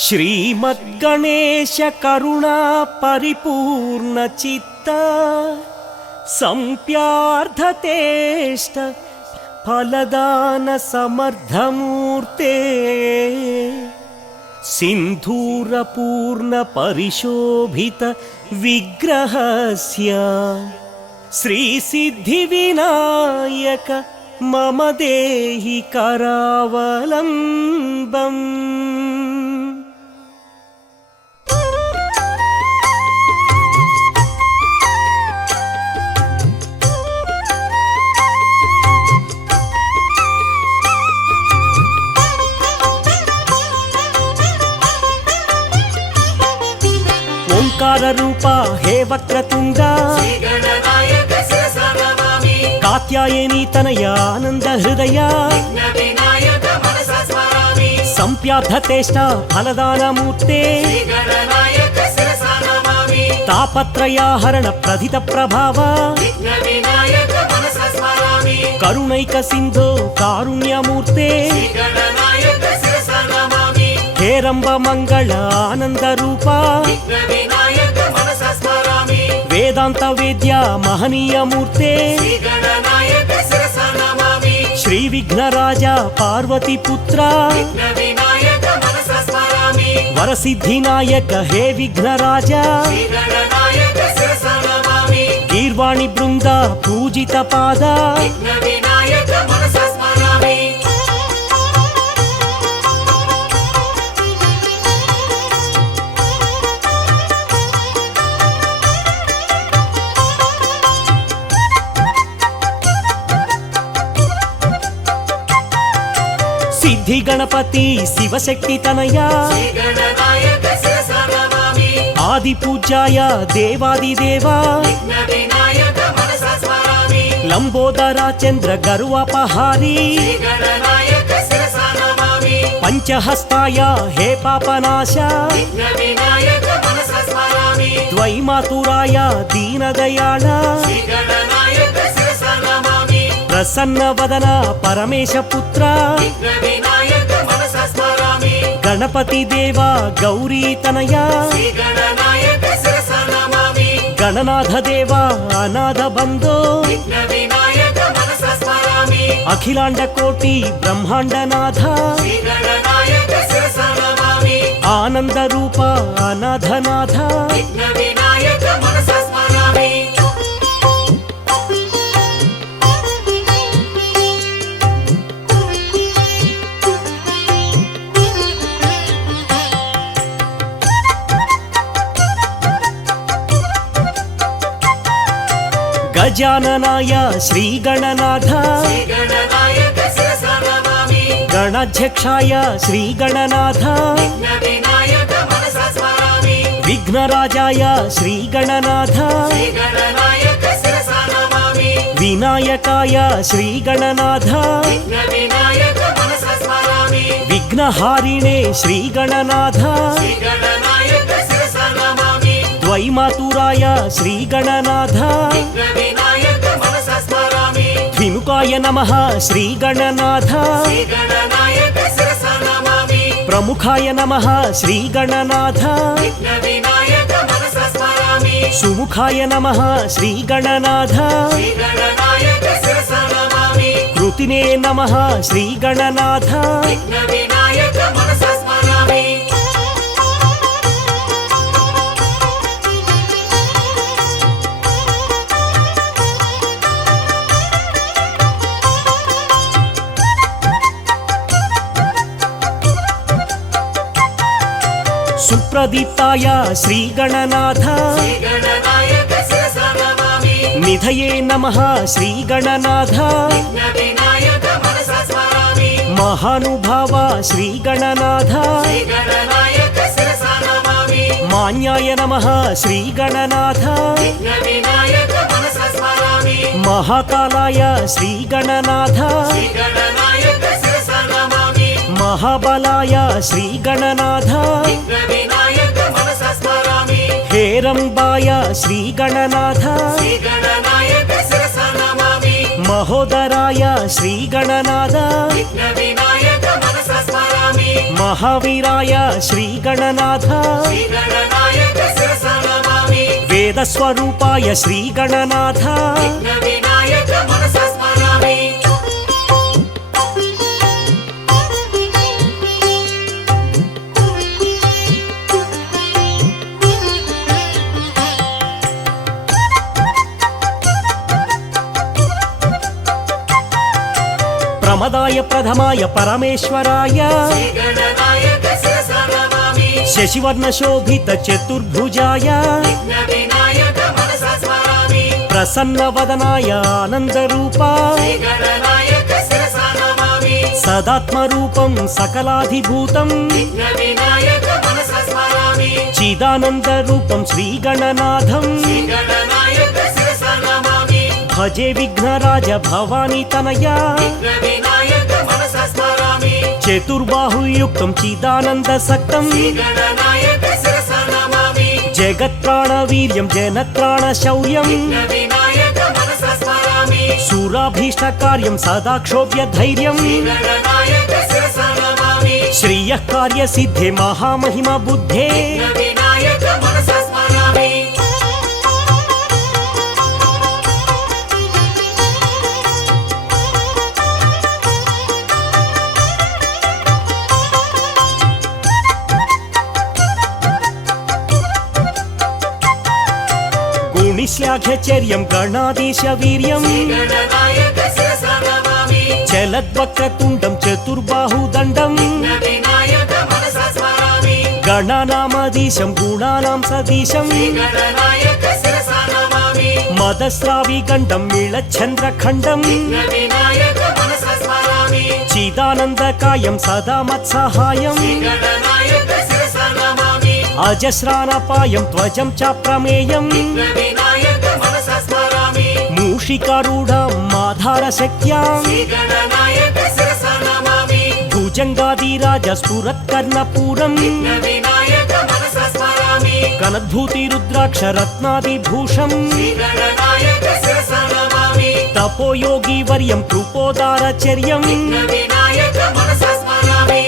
ಶ್ರೀಮದ್ಗಣೇಶ ಕರುಣಾ ಪರಿಪೂರ್ಣ ಚಿತ್ತ ಸಂಪ್ಯಾರ್ಧತೇಷ್ಟ ಫಲದಾನ ಸಮರ್ಥಮೂರ್ತೆ ಸಿಂಧೂರ ಪೂರ್ಣ ಪರಿಶೋಭಿತ ವಿಗ್ರಹಸ್ಯ ಶ್ರೀ ಸಿದ್ಧಿ ವಿನಾಯಕ ಮಮ ದೇಹಿ ಕರಾವಲಂಬಂ. ಓಂಕಾರ ರೂಪ ಹೇ ವಕ್ರತುಂಡ ಕಾತ್ಯಾಯನಿ ತನಯ ಆನಂದ ಹೃದಯ ಸಂಪ್ಯಾರ್ಧತೇಷ್ಟ ಫಲದಾನ ಮೂರ್ತೆ ತಾಪತ್ರಯ ಹರಣ ಪ್ರಧಿತ ಪ್ರಭಾವ ಕರುಣೈಕ ಸಿಂಧೋ ಕಾರುಣ್ಯ ಮೂರ್ತೆ ಹೇರಂಬ ಮಂಗಳ ಆನಂದ ರೂಪ ವೇದಾಂತ ವೇದ್ಯ ಮಹನೀಯ ಮೂರ್ತೆ ಶ್ರೀ ವಿಘ್ನರಾಜ ಪಾರ್ವತಿ ಪುತ್ರ ವರಸಿದ್ಧಿನಾಯಕ ಹೇ ವಿಘ್ನರಾಜ ಗೀರ್ವಾಣಿ ಬೃಂದ ಪೂಜಿತ ಪಾದ ಸಿದ್ಧಿ ಗಣಪತಿ ಶಿವಶಕ್ತಿ ತನಯ ಆದಿಪೂಜ್ಯಾಯ ದೇವಾದಿದೇವ ಲಂಬೋದರ ಚಂದ್ರ ಗರುವಪಹಾರಿ ಪಂಚಹಸ್ತಾಯ ಹೇ ಪಾಪನಾಶ ದ್ವೈಮಾತುರಾಯ ದೀನದಯಾಳ ಪ್ರಸನ್ನ ವದನ ಪರಮೇಶ ಪುತ್ರ ಗಣಪತಿ ದೇವ ಗೌರಿ ತನಯ ಗಣನಾಥ ದೇವ ಅನಾಥ ಬಂಧೋ ಅಖಿಲಾಂಡ ಕೋಟಿ ಬ್ರಹ್ಮಾಂಡನಾಥ ಆನಂದ ರೂಪ ಅನಾಥನಾಥ ಗಜಾನನಾಯ ಶ್ರೀ ಗಣನಾಥ ಗಣಾಧ್ಯಕ್ಷಾಯ ಶ್ರೀ ಗಣನಾಥ ವಿಘ್ನರಾಜಾಯ ಶ್ರೀ ಗಣನಾಥ ವಿನಾಯಕಾಯ ಶ್ರೀ ಗಣನಾಥ ವಿಘ್ನಹಾರಿಣೇ ಶ್ರೀ ಗಣನಾಥ ದ್ವೈಮಾತುರಾಯ ಶ್ರೀ ಗಣನಾಥ ದ್ವಿಮುಖಾಯ ನಮಃ ಶ್ರೀ ಗಣನಾಥ ಪ್ರಮುಖಾಯ ನಮಃ ಶ್ರೀ ಗಣನಾಥ ಸುಮುಖಾಯ ನಮಃ ಶ್ರೀ ಗಣನಾಥ ಕೃತಿನೇ ನಮಃ ಶ್ರೀ ಗಣನಾಥ ಸುಪ್ರದೀಪ್ತಾಯ ಶ್ರೀ ಗಣನಾಥ ನಿಧಯೇ ನಮಃ ಶ್ರೀ ಗಣನಾಥ ಮಹಾನುಭಾವ ಶ್ರೀ ಗಣನಾಥ ಮಾನ್ಯಾಯ ನಮಃ ಶ್ರೀ ಗಣನಾಥ ಮಹಾಕಾಲಾಯ ಶ್ರೀ ಗಣನಾಥ ಮಹಾಬಲಾಯ ಶ್ರೀ ಗಣನಾಥ ಹೇರಂಬಾಯ ಶ್ರೀ ಗಣನಾಥ మహోదరాయ శ్రీ గణనాథ విఘ్న వినాయక మనసా స్మరామి మహావీరాయ శ్రీ గణనాథ శ్రీ గణనాయక శిరసా నమామి వేద స్వరూపాయ శ్రీ గణనాథ విఘ్న వినాయక మనసా స్మరామి ప్రమదాయ ప్రథమాయ పరమేశ్వరాయ శ్రీ గణనాయక శిరసా నమామి శశివర్ణ శోభిత చతుర్భుజాయ విఘ్న వినాయక మనసా స్మరామి ప్రసన్న వదనాయ ఆనంద రూపా శ్రీ గణనాయక శిరసా నమామి సదాత్మ రూపం సకలాధిభూతం విఘ్న వినాయక మనసా స్మరామి చిదానంద రూపం శ్రీ గణనాథం శ్రీ గణనాయక శిరసా నమామి భజే విఘ్నరాజ భవానీ తనయా విఘ్న వినాయక మనసా స్మరామి చతుర్బాహుయుక్తం చిదానంద సక్తం శ్రీ గణనాయక శిరసా నమామి జగత్ప్రాణ వీర్యం జనత్రాణ శౌర్యం విఘ్న వినాయక మనసా స్మరామి శూరాభీష్ట కార్యం సదా క్షోభ్య ధైర్యం శ్రీ గణనాయక శిరసా నమామి శ్రియ కార్య సిద్ధే మహామహిమ బుద్ధే విఘ్న వినాయక మనసా స్మరామి గుణిశ్లాఘ్యచర్యం గణాధీశ వీర్యం శ్రీ గణనాయక శిరసా నమామి చలద్వక్రతుండం చతుర్బాహుదండం విఘ్న వినాయక మనసా స్మరామి గణనామధీశం గుణానాం సదీశం శ్రీ గణనాయక శిరసా నమామి మదస్రావి గండం నీళచంద్రఖండం విఘ్న వినాయక మనసా స్మరామి చిదానందకాయం సదా మత్సహాయం శ్రీ గణనాయక శిరసా నమామి అజస్రానపాయం ధ్వజం చ ప్రమేయం విఘ్న వినాయక మనసా స్మరామి మూషికారూఢం మాధార శక్త్యాం శ్రీ గణనాయక శిరసా నమామి భుజంగాదిరాజ స్ఫురత్కర్ణపూరం విఘ్న వినాయక మనసా స్మరామి కనద్భూతి రుద్రాక్ష రత్నాదిభూషం శ్రీ గణనాయక శిరసా నమామి తపోయోగి వర్యం కృపోదారచర్యం విఘ్న వినాయక మనసా స్మరామి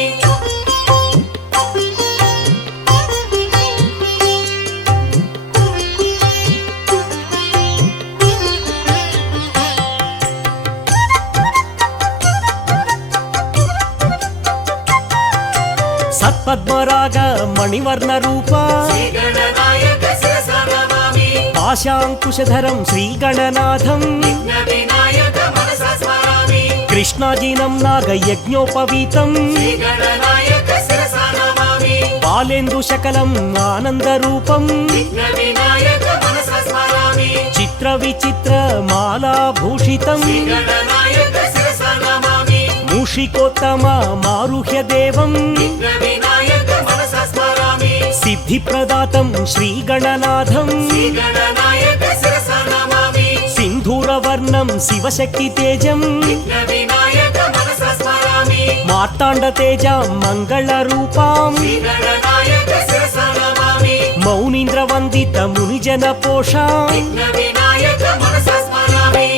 సత్పద్మరాగ మణివర్ణ రూపా శ్రీ గణనాయక శిరసా నమామి పాశాంకుశధరం శ్రీ గణనాథం విఘ్న వినాయక మనసా స్మరామి కృష్ణాజీనం నాగ యజ్ఞోపవీతం శ్రీ గణనాయక శిరసా నమామి బాలేందు శకలం ఆనంద రూపం విఘ్న వినాయక మనసా స్మరామి చిత్ర విచిత్ర మాలాభూషితం శ్రీ గణనాయక శిరసా నమామి మూషికోత్తమ మారుహ్య దేవం విఘ్న వినాయక మనసా స్మరామి సిద్ధి ప్రదాతం శ్రీ గణనాథం శ్రీ గణనాయక శిరసా నమామి సింధూరవర్ణం శివశక్తి తేజం విఘ్న వినాయక మనసా స్మరామి మార్తాండ తేజ మంగళ రూపాం శ్రీ గణనాయక శిరసా నమామి మౌనీంద్ర వందిత మునిజన పోషాం విఘ్న వినాయక మనసా స్మరామి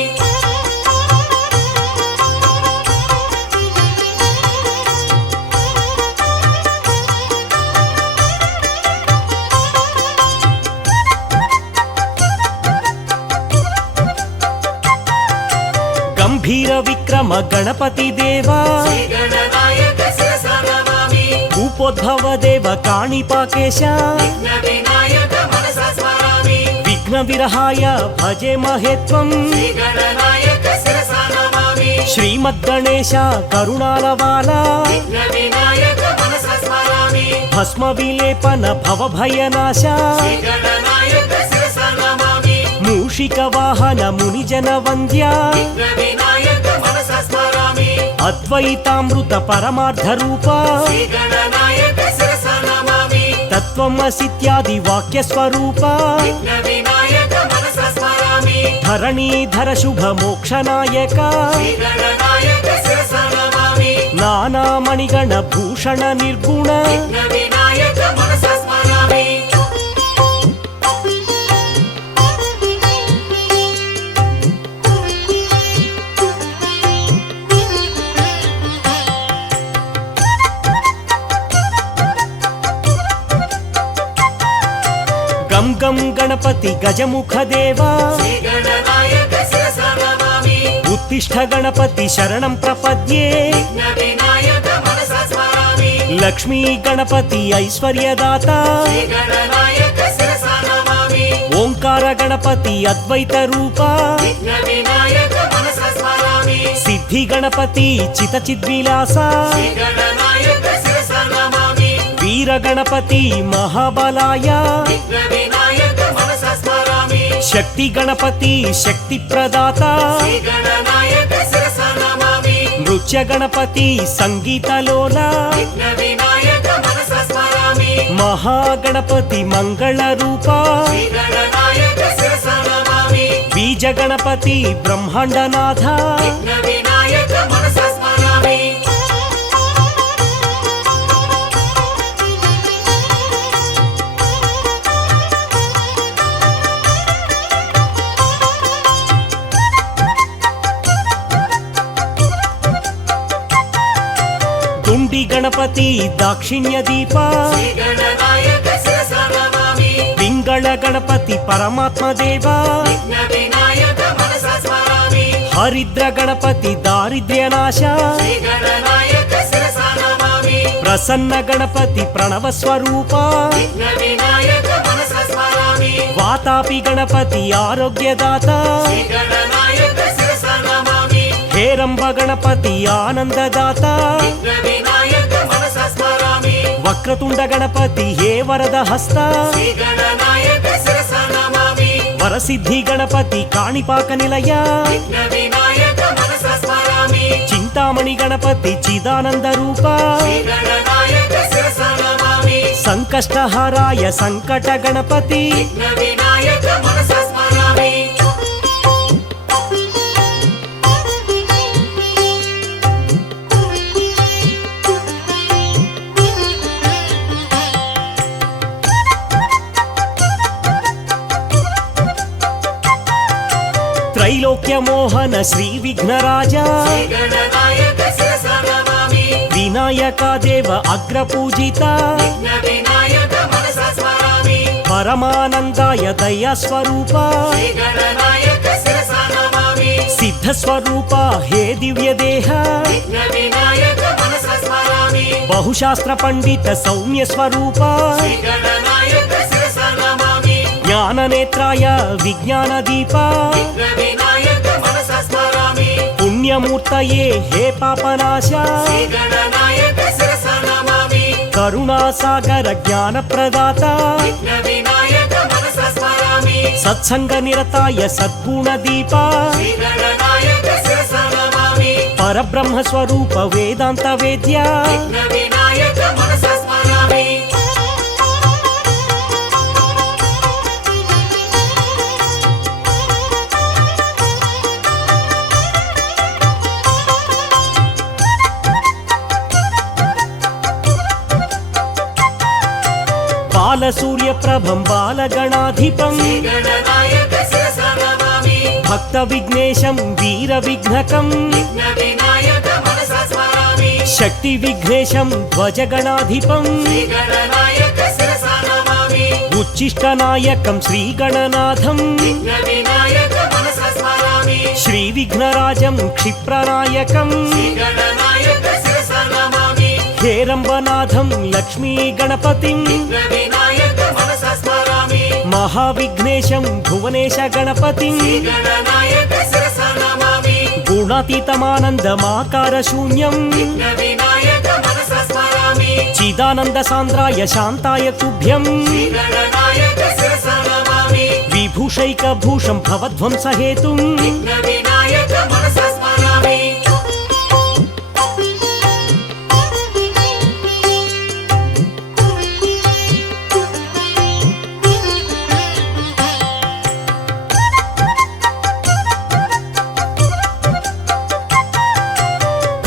గంభీర విక్రమ గణపతి దేవా శ్రీ గణనాయక శిరసా నమామి భూపోద్భవ దేవ కాణిపాకేశ విఘ్న వినాయక మనసా స్మరామి విఘ్న విరహాయ భజే మహేత్వం శ్రీ గణనాయక శిరసా నమామి శ్రీమద్గణేశ కరుణాలవాల విఘ్న వినాయక మనసా స్మరామి భస్మ విలేపన భవభయనాశ శ్రీ గణనాయక శిరసా నమామి మూషిక వాహన మునిజన వంద్య విఘ్న వినాయక మనసా స్మరామి అద్వైతామృత పరమార్థ రూప శ్రీ గణనాయక శిరసా నమామి తత్వమసిత్యాది వాక్య స్వరూప విఘ్న వినాయక మనసా స్మరామి ధరణీధర శుభ మోక్షనాయక శ్రీ గణనాయక శిరసా నమామి నానామణిగణ భూషణ నిర్గుణ విఘ్న వినాయక మనసా స్మరామి గం గం గణపతి గజముఖ దేవా శ్రీగణనాయక శిరసా నమామి ఉత్తిష్ఠ గణపతి శరణం ప్రపద్యే విఘ్న వినాయక మనసా స్మరామి లక్ష్మీ గణపతి ఐశ్వర్యదాత శ్రీగణనాయక శిరసా నమామి ఓంకార గణపతి అద్వైత రూప విఘ్న వినాయక మనసా స్మరామి సిద్ధి గణపతి చిత చిద్విలాస శ్రీగణనాయక శిరసా నమామి వీర గణపతి మహాబలాయ విఘ్న వినాయక మనసా స్మరామి శక్తి గణపతి శక్తి ప్రదాత శ్రీగణనాయక శిరసా నమామి నృత్య గణపతి సంగీతలోల విఘ్న వినాయక మనసా స్మరామి మహాగణపతి మంగళ రూప శ్రీగణనాయక శిరసా నమామి బీజ గణపతి బ్రహ్మాండనాథ విఘ్న వినాయక మనసా స్మరామి దుండి గణపతి దాక్షిణ్య దీప శ్రీగణనాయక శిరసా నమామి పింగళ గణపతి పరమాత్మ దేవ విఘ్న వినాయక మనసా స్మరామి హరిద్ర గణపతి దారిద్ర్యనాశ శ్రీగణనాయక శిరసా నమామి ప్రసన్న గణపతి ప్రణవ స్వరూప విఘ్న వినాయక మనసా స్మరామి వాతాపి గణపతి ఆరోగ్యదాత శ్రీగణనాయక శిరసా నమామి హేరంబ గణపతి ఆనందదాత విఘ్న వినాయక మనసా స్మరామి వక్రతుండ గణపతి హే వరద హస్త శ్రీగణనాయక శిరసా నమామి వరసిద్ధి గణపతి కాణిపాక నిలయ విఘ్న వినాయక మనసా స్మరామి చింతామణి గణపతి చిదానంద రూప శ్రీగణనాయక శిరసా నమామి సంకష్టహారాయ సంకట గణపతి విఘ్న వినాయక మనసా స్మరామి త్రైలోక్య మోహన శ్రీ విఘ్నరాజ శ్రీగణనాయక శిరసా నమామి వినాయక దేవ అగ్రపూజిత విఘ్న వినాయక మనసా స్మరామి పరమానందాయ దయా స్వరూప శ్రీగణనాయక శిరసా నమామి సిద్ధ స్వరూప హే దివ్య దేహ విఘ్న వినాయక మనసా స్మరామి బహుశాస్త్ర పండిత సౌమ్య స్వరూప శ్రీగణనాయక శిరసా నమామి జ్ఞాన నేత్రాయ విజ్ఞాన దీప విఘ్న వినాయక మనసా స్మరామి పుణ్యమూర్తయే హే పాపనాశ శ్రీగణనాయక శిరసా నమామి కరుణాసాగర జ్ఞాన ప్రదాత విఘ్న వినాయక మనసా స్మరామి సత్సంగ నిరతాయ సద్గుణ దీప శ్రీగణనాయక శిరసా నమామి పరబ్రహ్మ స్వరూప వేదాంత వేద్య విఘ్న వినాయక మనసా స్మరామి బాలసూర్య ప్రభం బాలగణాధిపం శ్రీగణనాయక శిరసా నమామి భక్త విఘ్నేశం వీర విఘ్నకం విఘ్న వినాయక మనసా స్మరామి శక్తి విఘ్నేశం ధ్వజగణాధిపం శ్రీగణనాయక శిరసా నమామి ఉచ్చిష్టనాయకం శ్రీగణనాథం విఘ్న వినాయక మనసా స్మరామి శ్రీ విఘ్నరాజం క్షిప్రనాయకం శ్రీగణనాయక శిరసా నమామి హేరంబనాథం లక్ష్మీ గణపతిం విఘ్న వినాయక మనసా స్మరామి మహావిఘ్నేశం భువనేశ గణపతిం శ్రీగణనాయక శిరసా నమామి గుణాతీతమానందమాకార శూన్యం విఘ్న వినాయక మనసా స్మరామి చిదానంద సాంద్రాయ శాంతాయ తుభ్యం శ్రీగణనాయక శిరసా నమామి విభూషైక భూషం భవధ్వంస హేతుం విఘ్న వినాయక మనసా స్మరామి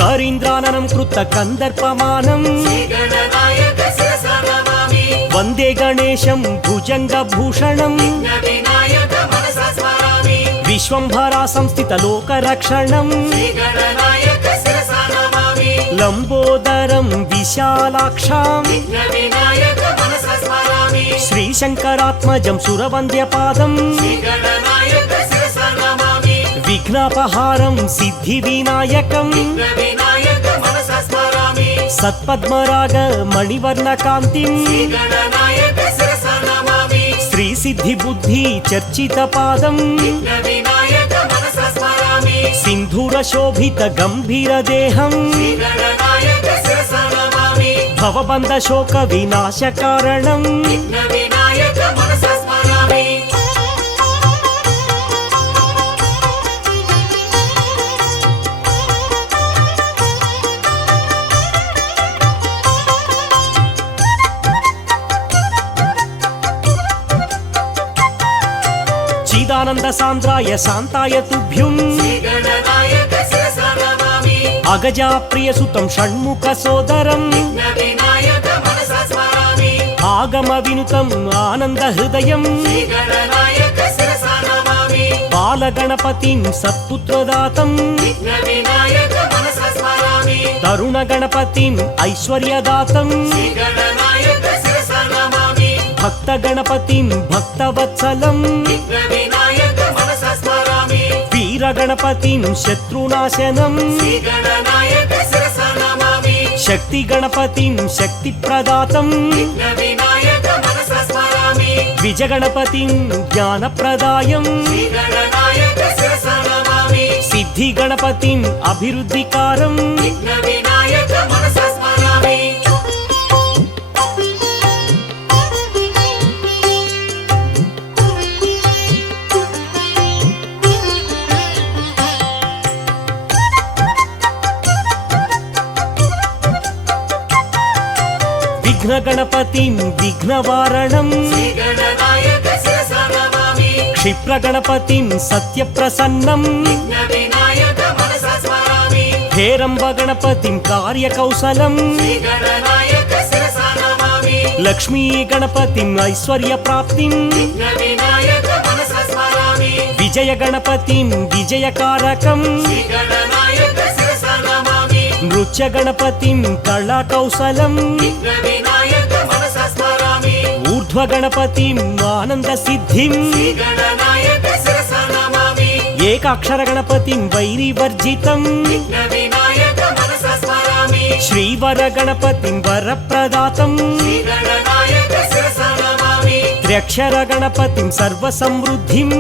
కరీంద్రాననం కృత కందర్పమానం శ్రీగణనాయక శిరసా నమామి వందే గణేశం భుజంగ భూషణం విఘ్న వినాయక మనసా స్మరామి విశ్వంభరా సంస్థిత లోక రక్షణం శ్రీగణనాయక శిరసా నమామి లంబోదరం విశాలాక్షాం విఘ్న వినాయక మనసా స్మరామి శ్రీ శ్రీశంకరాత్మజం సురవంద్యపాదం శ్రీగణనాయక శిరసా నమామి విఘ్నాపహారం సిద్ధి వినాయకం వినాయక మనసా స్మరామి సత్పద్మరాగ మణివర్ణ కాంతిం శ్రీగణనాయక శిరసా నమామి శ్రీ సిద్ధి బుద్ధి చర్చిత పాదం వినాయక మనసా స్మరామి సింధూర శోభిత గంభీర దేహం శ్రీగణనాయక శిరసా నమామి భవబంధ శోక వినాశ కారణం వినాయక మనసా స్మరామి చిదానంద సాంద్రాయ శాంతాయ తుభ్యం శ్రీగణనాయక శిరసా నమామి అగజా ప్రియ సుతం షణ్ముఖ సోదరం వినాయక మనసా స్మరామి ఆగమ వినుతం ఆనంద హృదయం శ్రీగణనాయక శిరసా నమామి బాలగణపతిం సత్పుత్రదాతం వినాయక మనసా స్మరామి తరుణ గణపతిం ఐశ్వర్యదాతం శ్రీగణనాయక శిరసా నమామి భక్త గణపతిం భక్తవత్సలం వినాయక మనసా స్మరామి వీర గణపతిం శత్రునాశనం శ్రీగణనాయక శిరసా నమామి శక్తి గణపతిం శక్తి ప్రదాతం వినాయక మనసా స్మరామి ద్విజ గణపతిం జ్ఞాన ప్రదాయం శ్రీగణనాయక శిరసా నమామి సిద్ధి గణపతిం అభివృద్ధికారం వినాయక మనసా స్మరామి విఘ్న గణపతిం విఘ్నవారణం శ్రీగణనాయక శిరసా నమామి క్షిప్ర గణపతిం సత్యప్రసన్నం వినాయక మనసా స్మరామి హేరంబ గణపతిం కార్యకౌశలం శ్రీగణనాయక శిరసా నమామి లక్ష్మీ గణపతిం ఐశ్వర్య ప్రాప్తిం వినాయక మనసా స్మరామి విజయ గణపతిం విజయకారకం శ్రీగణనాయక శిరసా నమామి నృత్య గణపతిం కళా కౌశలం వినాయక మనసా స్మరామి ఊర్ధ్వ గణపతిం ఆనంద సిద్ధిం శ్రీగణనాయక శిరసా నమామి ఏకాక్షర గణపతిం వైరివర్జితం వినాయక మనసా స్మరామి శ్రీవర గణపతిం వరప్రదాతం శ్రీగణనాయక శిరసా నమామి త్ర్యక్షర గణపతిం సర్వసమృద్ధిం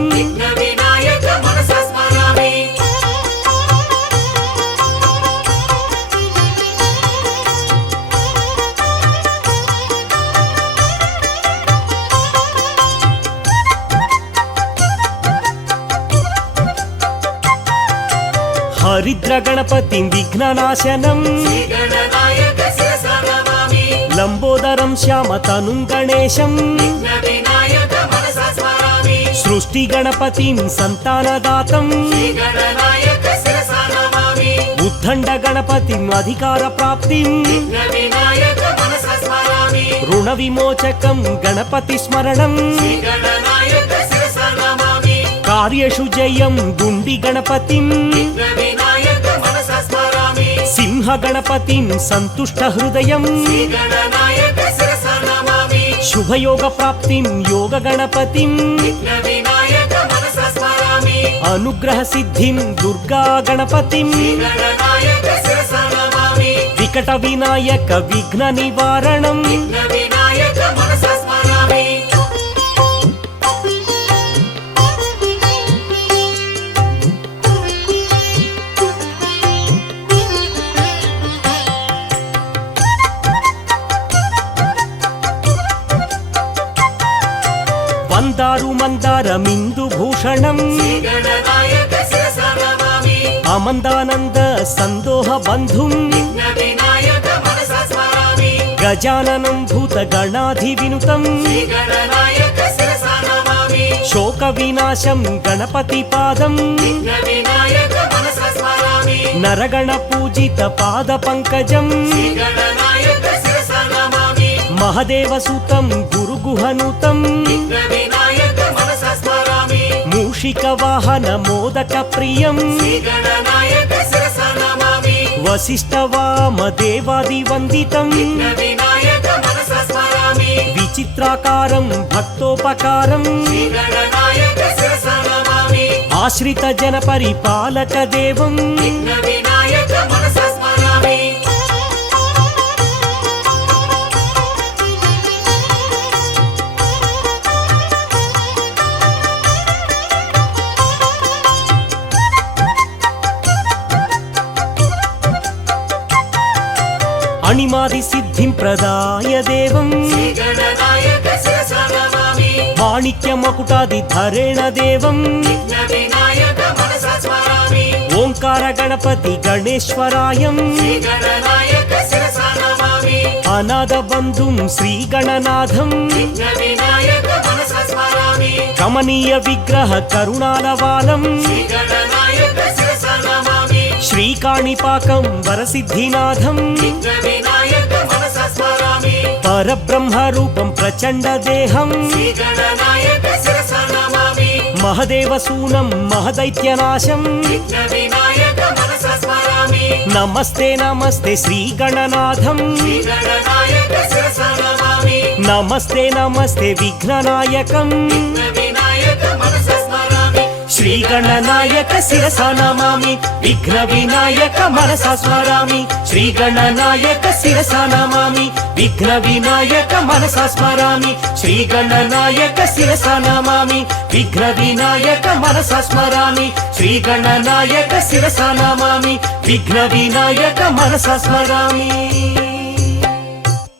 వినాయక మనసా స్మరామి హరిద్ర గణపతిం విఘ్ననాశనం శ్రీగణనాయక శిరసా నమామి లంబోదరం శ్యామతనుం గణేశం వినాయక మనసా స్మరామి సృష్టి గణపతిం సంతానదాతం శ్రీగణనాయక శిరసా నమామి ఉద్దండ గణపతిం అధికార ప్రాప్తిం వినాయక మనసా స్మరామి రుణ విమోచకం గణపతి స్మరణం శ్రీగణనాయక శిరసా నమామి కార్యేషు జయం గుండి గణపతిం వినాయక మనసా స్మరామి సింహ గణపతిం సంతుష్ట హృదయం శ్రీగణనాయక శిరసా నమామి శుభయోగ ప్రాప్తిం యోగ గణపతిం వినాయక మనసా స్మరామి అనుగ్రహ సిద్ధిం దుర్గా గణపతిం వినాయక శిరసా నమామి వికట వినాయక విఘ్న నివారణం వినాయక మనసా స్మరామి వందారు మందారమిందు భూషణం శ్రీగణనాయక శిరసా నమామి అమందానంద సందోహ బంధుం వినాయక మనసా స్మరామి గజాననం భూత గణాధి వినుతం శ్రీగణనాయక శిరసా నమామి శోక వినాశం గణపతి పాదం వినాయక మనసా స్మరామి నరగణ పూజిత పాద పంకజం శ్రీగణనాయక శిరసా నమామి మహదేవ సుతం గురు గుహనుతం వినాయక మనసా స్మరామి మూషిక వాహన మోదక ప్రియం శ్రీగణనాయక శిరసా నమామి వశిష్ఠ వామ దేవాది వందితం వినాయక మనసా స్మరామి నమామి విచిత్రాకారం భక్తోపకారం శ్రీ గణనాయక శిరస నమామి ఆశ్రిత జన పరిపాలక దేవం విఘ్న వినాయక మనస స్మరామి అణిమాది సిద్ధిం ప్రదాయ దేవం శ్రీ గణనాయక శిరస నమామి మాణిక్య మకుటాది ధరేణ దేవం విఘ్న వినాయక మనస స్మరామి ఓంకార గణపతి గణేశ్వరాయం శ్రీ గణనాయక శిరస నమామి అనాథ బంధుం శ్రీ గణనాథం విఘ్న వినాయక మనస స్మరామి కమనీయ విగ్రహ కరుణాలవాలం శ్రీ గణనాయక శిరస నమామి శ్రీకాణిపాకం వరసిద్ధినాథం విఘ్న వినాయక మనస స్మరామి పరబ్రహ్మ రూపం ప్రచండ దేహం శ్రీ గణనాయక శిరస నమామి మహదేవసూనం మహదైత్యనాశం విఘ్న వినాయక మనస స్మరామి నమస్తే నమస్తే శ్రీ గణనాథం శ్రీ గణనాయక శిరస నమామి నమస్తే నమస్తే విఘ్ననాయకం విఘ్న వినాయక మనస స్మరామి శ్రీ గణనాయక శిరస నమామి విఘ్న వినాయక మనస స్మరామి శ్రీ గణనాయక శిరస నమామి విఘ్న వినాయక మనస స్మరామి శ్రీ గణనాయక శిరస నమామి విఘ్న వినాయక మనస స్మరామి శ్రీ గణనాయక శిరస నమామి విఘ్న వినాయక మనస స్మరామి